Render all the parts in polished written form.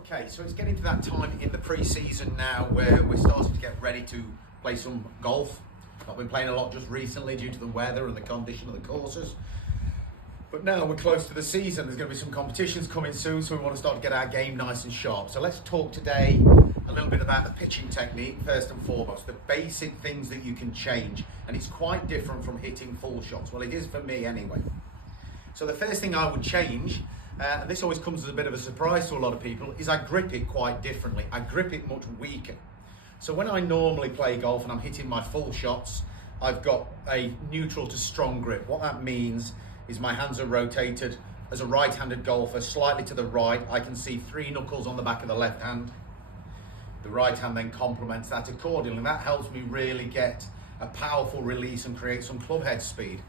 Okay, so it's getting to that time in the pre-season now where we're starting to get ready to play some golf. I've been playing a lot just recently due to the weather and the condition of the courses. But now we're close to the season, there's going to be some competitions coming soon, so we want to start to get our game nice and sharp. So let's talk today a little bit about the pitching technique first and foremost, the basic things that you can change. And it's quite different from hitting full shots. Well, it is for me anyway. So the first thing I would change, and this always comes as a bit of a surprise to a lot of people, is I grip it quite differently. I grip it much weaker. So when I normally play golf and I'm hitting my full shots, I've got a neutral to strong grip. What that means is my hands are rotated as a right-handed golfer slightly to the right. I can see 3 knuckles on the back of the left hand. The right hand then complements that accordingly. That helps me really get a powerful release and create some club head speed.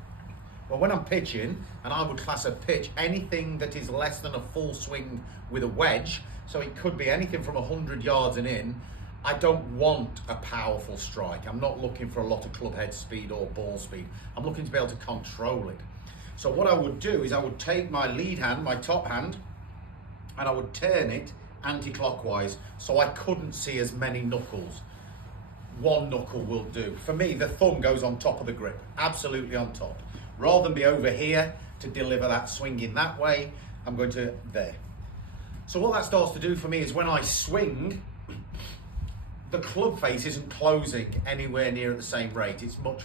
Well, when I'm pitching, and I would class a pitch anything that is less than a full swing with a wedge, so it could be anything from 100 yards and in, I don't want a powerful strike. I'm not looking for a lot of club head speed or ball speed. I'm looking to be able to control it. So what I would do is I would take my lead hand, my top hand, and I would turn it anti-clockwise so I couldn't see as many knuckles. 1 knuckle will do. For me, the thumb goes on top of the grip, absolutely on top. Rather than be over here to deliver that swing in that way, I'm going to there. So what that starts to do for me is when I swing, the club face isn't closing anywhere near at the same rate. It's much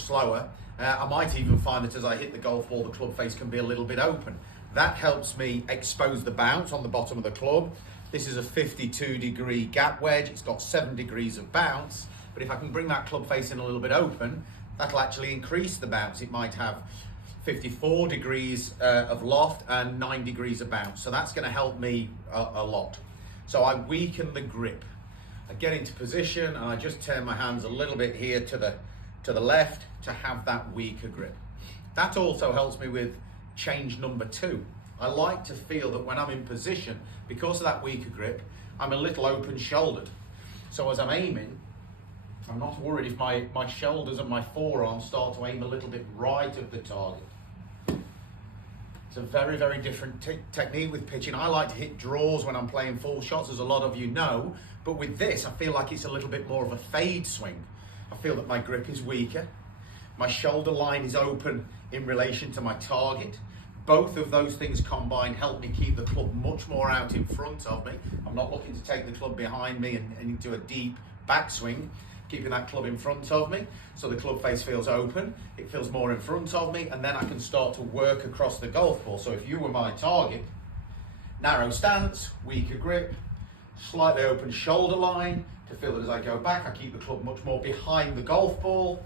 slower. I might even find that as I hit the golf ball, the club face can be a little bit open. That helps me expose the bounce on the bottom of the club. This is a 52-degree gap wedge. It's got 7 degrees of bounce, but if I can bring that club face in a little bit open, that'll actually increase the bounce. It might have 54 degrees of loft and 9 degrees of bounce. So that's going to help me a lot. So I weaken the grip. I get into position and I just turn my hands a little bit here to the left to have that weaker grip. That also helps me with change number 2. I like to feel that when I'm in position, because of that weaker grip, I'm a little open shouldered. So as I'm aiming, I'm not worried if my shoulders and my forearms start to aim a little bit right of the target. It's a very, very different technique with pitching. I like to hit draws when I'm playing full shots, as a lot of you know, but with this, I feel like it's a little bit more of a fade swing. I feel that my grip is weaker. My shoulder line is open in relation to my target. Both of those things combined help me keep the club much more out in front of me. I'm not looking to take the club behind me and into a deep backswing, keeping that club in front of me. So the club face feels open, it feels more in front of me, and then I can start to work across the golf ball. So if you were my target, narrow stance, weaker grip, slightly open shoulder line, to feel that as I go back, I keep the club much more behind the golf ball,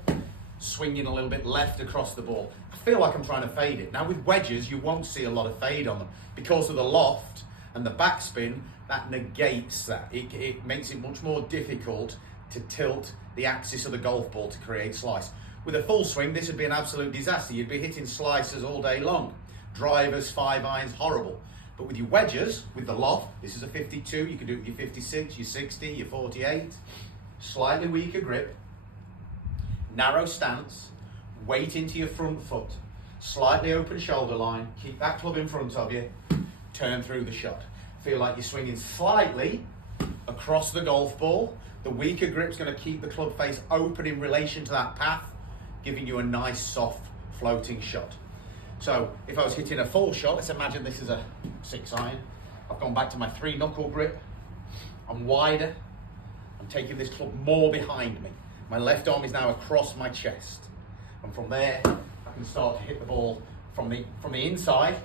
swinging a little bit left across the ball. I feel like I'm trying to fade it. Now with wedges, you won't see a lot of fade on them. Because of the loft and the backspin, that negates that. It makes it much more difficult to tilt the axis of the golf ball to create slice. With a full swing, this would be an absolute disaster. You'd be hitting slicers all day long. Drivers, 5 irons, horrible. But with your wedges, with the loft, this is a 52, you can do it with your 56, your 60, your 48. Slightly weaker grip, narrow stance, weight into your front foot, slightly open shoulder line, keep that club in front of you, turn through the shot. Feel like you're swinging slightly across the golf ball. The weaker grip's going to keep the club face open in relation to that path, giving you a nice, soft, floating shot. So if I was hitting a full shot, let's imagine this is a 6 iron. I've gone back to my 3 knuckle grip. I'm wider. I'm taking this club more behind me. My left arm is now across my chest. And from there, I can start to hit the ball from the inside,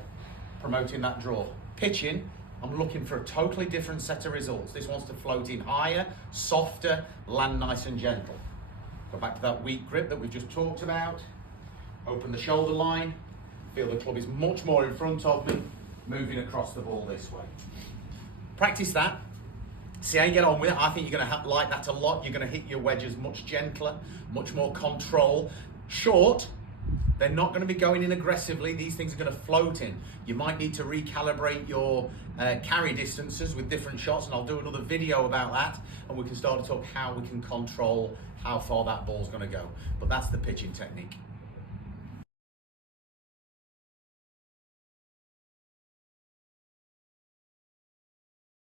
promoting that draw. Pitching, I'm looking for a totally different set of results. This wants to float in higher, softer, land nice and gentle. Go back to that weak grip that we've just talked about. Open the shoulder line. Feel the club is much more in front of me, moving across the ball this way. Practice that. See how you get on with it. I think you're going to like that a lot. You're going to hit your wedges much gentler, much more control. Short, they're not going to be going in aggressively. These things are going to float in. You might need to recalibrate your carry distances with different shots, and I'll do another video about that, and we can start to talk how we can control how far that ball's going to go. But that's the pitching technique.